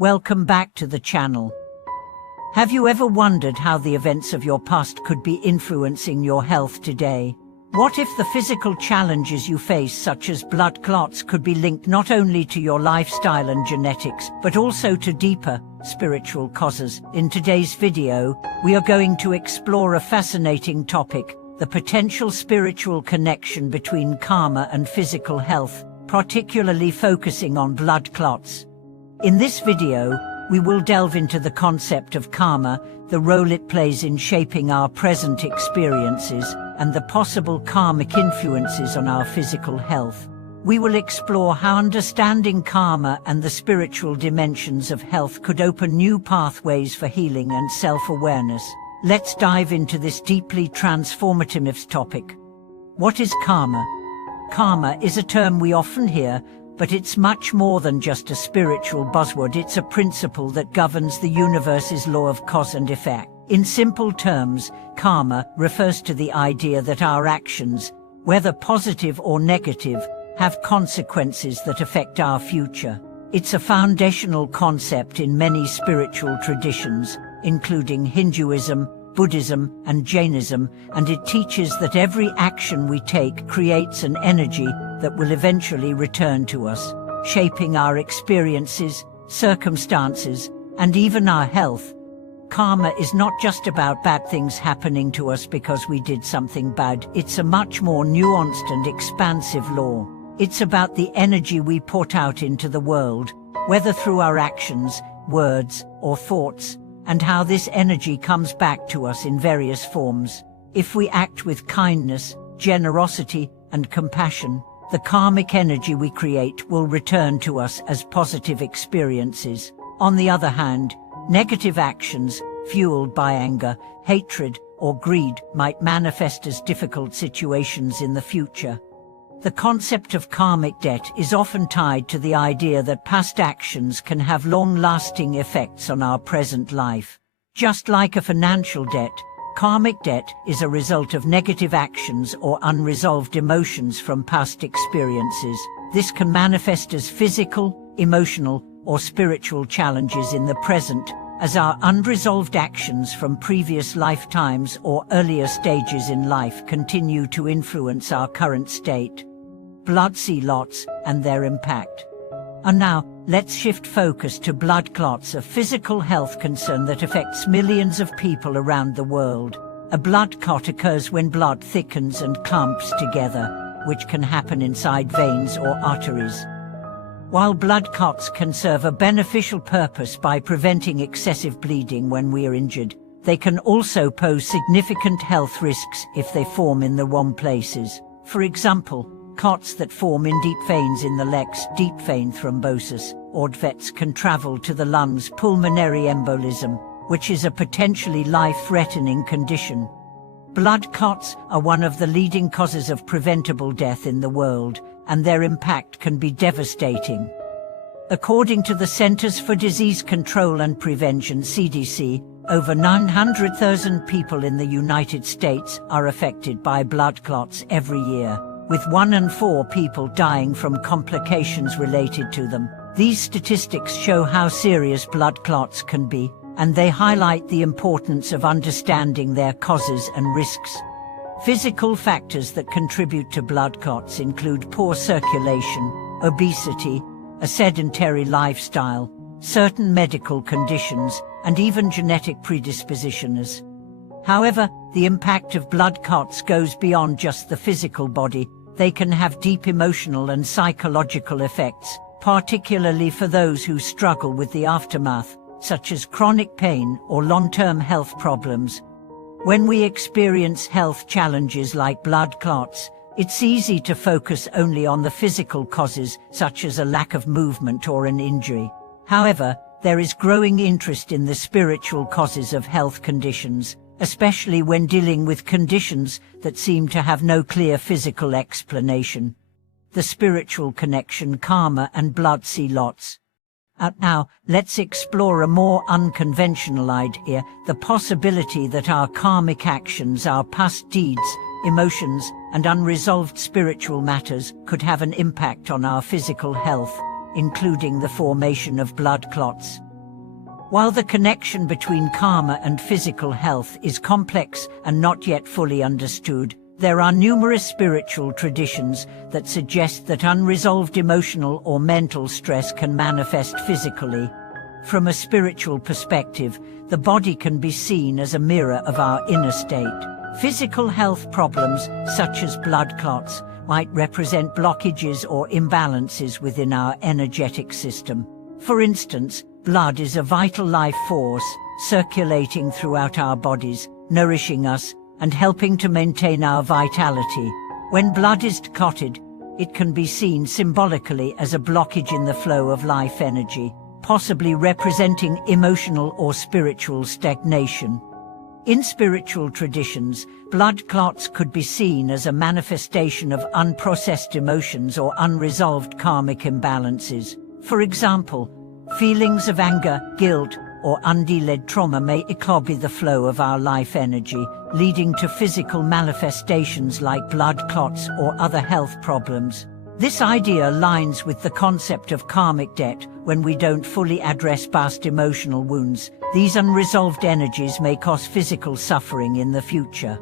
Welcome back to the channel. Have you ever wondered how the events of your past could be influencing your health today? What if the physical challenges you face, such as blood clots, could be linked not only to your lifestyle and genetics, but also to deeper, spiritual causes? In today's video, we are going to explore a fascinating topic, the potential spiritual connection between karma and physical health, particularly focusing on blood clots. In this video, we will delve into the concept of karma, the role it plays in shaping our present experiences, and the possible karmic influences on our physical health. We will explore how understanding karma and the spiritual dimensions of health could open new pathways for healing and self-awareness. Let's dive into this deeply transformative topic. What is karma? Karma is a term we often hear, but it's much more than just a spiritual buzzword. It's a principle that governs the universe's law of cause and effect. In simple terms, karma refers to the idea that our actions, whether positive or negative, have consequences that affect our future. It's a foundational concept in many spiritual traditions, including Hinduism, Buddhism, and Jainism, and it teaches that every action we take creates an energy that will eventually return to us, shaping our experiences, circumstances, and even our health. Karma is not just about bad things happening to us because we did something bad. It's a much more nuanced and expansive law. It's about the energy we put out into the world, whether through our actions, words, or thoughts, and how this energy comes back to us in various forms. If we act with kindness, generosity, and compassion, the karmic energy we create will return to us as positive experiences. On the other hand, negative actions, fueled by anger, hatred, or greed, might manifest as difficult situations in the future. The concept of karmic debt is often tied to the idea that past actions can have long-lasting effects on our present life. Just like a financial debt, karmic debt is a result of negative actions or unresolved emotions from past experiences. This can manifest as physical, emotional, or spiritual challenges in the present, as our unresolved actions from previous lifetimes or earlier stages in life continue to influence our current state. Blood clots and their impact. And now, let's shift focus to blood clots, a physical health concern that affects millions of people around the world. A blood clot occurs when blood thickens and clumps together, which can happen inside veins or arteries. While blood clots can serve a beneficial purpose by preventing excessive bleeding when we are injured, they can also pose significant health risks if they form in the wrong places. For example, clots that form in deep veins in the legs, deep vein thrombosis, or DVTs, can travel to the lungs, pulmonary embolism, which is a potentially life-threatening condition. Blood clots are one of the leading causes of preventable death in the world, and their impact can be devastating. According to the Centers for Disease Control and Prevention (CDC), over 900,000 people in the United States are affected by blood clots every year, with 1 in 4 people dying from complications related to them. These statistics show how serious blood clots can be, and they highlight the importance of understanding their causes and risks. Physical factors that contribute to blood clots include poor circulation, obesity, a sedentary lifestyle, certain medical conditions, and even genetic predispositions. However, the impact of blood clots goes beyond just the physical body. They can have deep emotional and psychological effects, particularly for those who struggle with the aftermath, such as chronic pain or long-term health problems. When we experience health challenges like blood clots, it's easy to focus only on the physical causes, such as a lack of movement or an injury. However, there is growing interest in the spiritual causes of health conditions, especially when dealing with conditions that seem to have no clear physical explanation. The spiritual connection, karma and blood clots. Now, let's explore a more unconventional idea, the possibility that our karmic actions, our past deeds, emotions, and unresolved spiritual matters could have an impact on our physical health, including the formation of blood clots. While the connection between karma and physical health is complex and not yet fully understood, there are numerous spiritual traditions that suggest that unresolved emotional or mental stress can manifest physically. From a spiritual perspective, the body can be seen as a mirror of our inner state. Physical health problems, such as blood clots, might represent blockages or imbalances within our energetic system. For instance, blood is a vital life force, circulating throughout our bodies, nourishing us, and helping to maintain our vitality. When blood is clotted, it can be seen symbolically as a blockage in the flow of life energy, possibly representing emotional or spiritual stagnation. In spiritual traditions, blood clots could be seen as a manifestation of unprocessed emotions or unresolved karmic imbalances. For example, feelings of anger, guilt, or undealt trauma may clog the flow of our life energy, leading to physical manifestations like blood clots or other health problems. This idea aligns with the concept of karmic debt. When we don't fully address past emotional wounds, these unresolved energies may cause physical suffering in the future.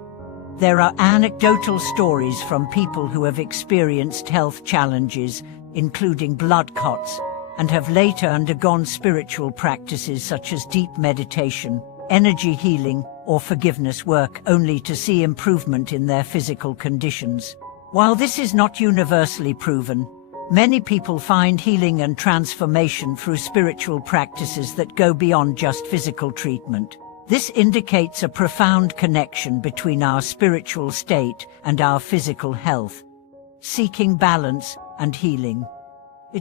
There are anecdotal stories from people who have experienced health challenges, including blood clots, and have later undergone spiritual practices such as deep meditation, energy healing, or forgiveness work only to see improvement in their physical conditions. While this is not universally proven, many people find healing and transformation through spiritual practices that go beyond just physical treatment. This indicates a profound connection between our spiritual state and our physical health, seeking balance and healing.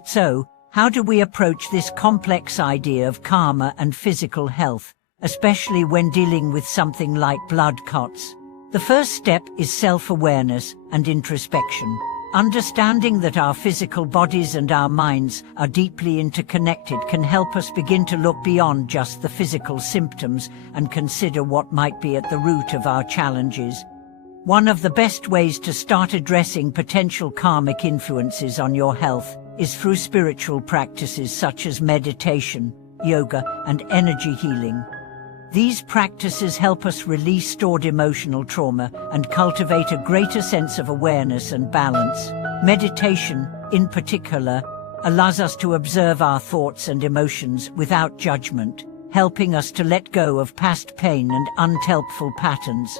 So, how do we approach this complex idea of karma and physical health, especially when dealing with something like blood clots? The first step is self-awareness and introspection. Understanding that our physical bodies and our minds are deeply interconnected can help us begin to look beyond just the physical symptoms and consider what might be at the root of our challenges. One of the best ways to start addressing potential karmic influences on your health is through spiritual practices such as meditation, yoga, and energy healing. These practices help us release stored emotional trauma and cultivate a greater sense of awareness and balance. Meditation, in particular, allows us to observe our thoughts and emotions without judgment, helping us to let go of past pain and unhelpful patterns.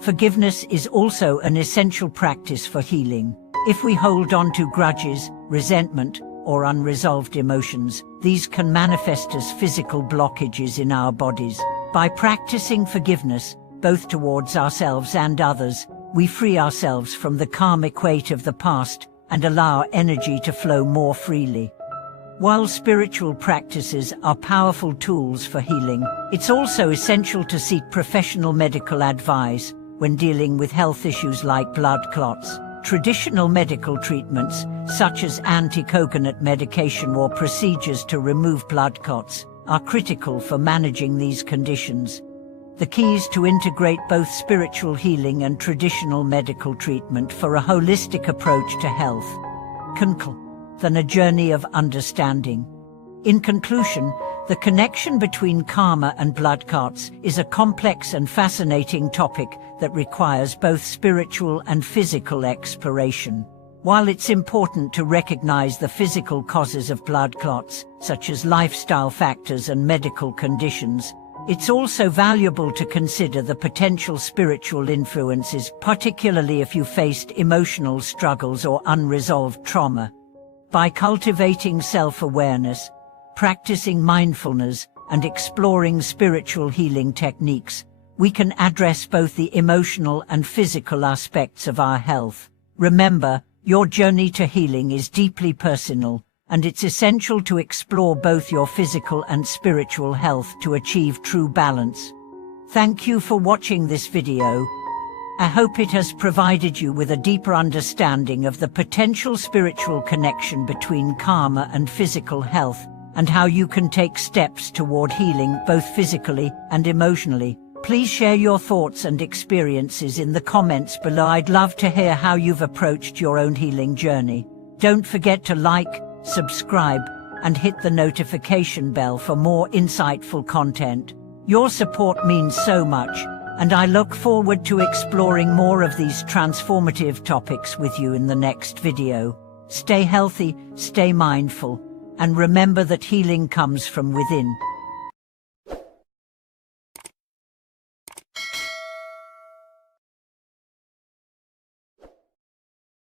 Forgiveness is also an essential practice for healing. If we hold on to grudges, resentment, or unresolved emotions, these can manifest as physical blockages in our bodies. By practicing forgiveness, both towards ourselves and others, we free ourselves from the karmic weight of the past and allow energy to flow more freely. While spiritual practices are powerful tools for healing, it's also essential to seek professional medical advice when dealing with health issues like blood clots. Traditional medical treatments, such as anticoagulant medication or procedures to remove blood clots, are critical for managing these conditions. The key is to integrate both spiritual healing and traditional medical treatment for a holistic approach to health. Than a journey of understanding. In conclusion, the connection between karma and blood clots is a complex and fascinating topic that requires both spiritual and physical exploration. While it's important to recognize the physical causes of blood clots, such as lifestyle factors and medical conditions, it's also valuable to consider the potential spiritual influences, particularly if you faced emotional struggles or unresolved trauma. By cultivating self-awareness, practicing mindfulness, and exploring spiritual healing techniques, we can address both the emotional and physical aspects of our health. Remember, your journey to healing is deeply personal, and it's essential to explore both your physical and spiritual health to achieve true balance. Thank you for watching this video. I hope it has provided you with a deeper understanding of the potential spiritual connection between karma and physical health, and how you can take steps toward healing both physically and emotionally. Please share your thoughts and experiences in the comments below. I'd love to hear how you've approached your own healing journey. Don't forget to like, subscribe, and hit the notification bell for more insightful content. Your support means so much, and I look forward to exploring more of these transformative topics with you in the next video. Stay healthy, stay mindful, and remember that healing comes from within.